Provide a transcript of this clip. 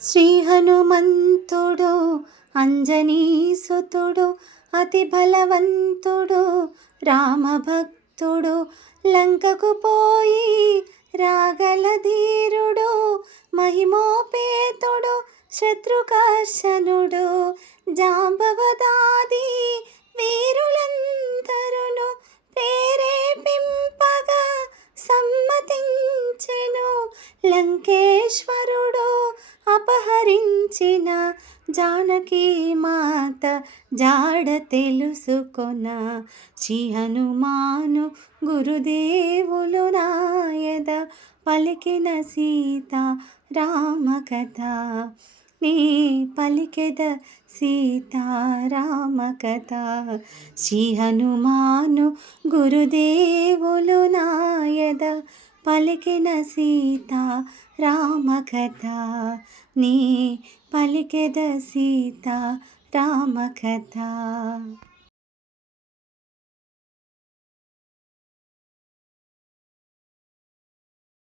శ్రీ హనుమంతుడు అంజనీసుతుడు అతి బలవంతుడు రామభక్తుడు లంకకు పోయి రాగల ధీరుడు మహిమోపేతుడు శత్రుకర్షణుడు జాంబవదాది వీరులందరును ప్రేరేపింపగా సమ్మతించెను లంకేశ్వరుడు అపహరించిన జానకీ మాత జాడ తెలుసుకొన శ్రీ హనుమాను గురుదేవులు నాయద పలికిన సీత రామకథ నీ పలికెద సీతారామకథ శ్రీ హనుమాను గురుదేవులు నాయద పలికిన సీత రామకథ నీ పలికెద సీత రామకథ.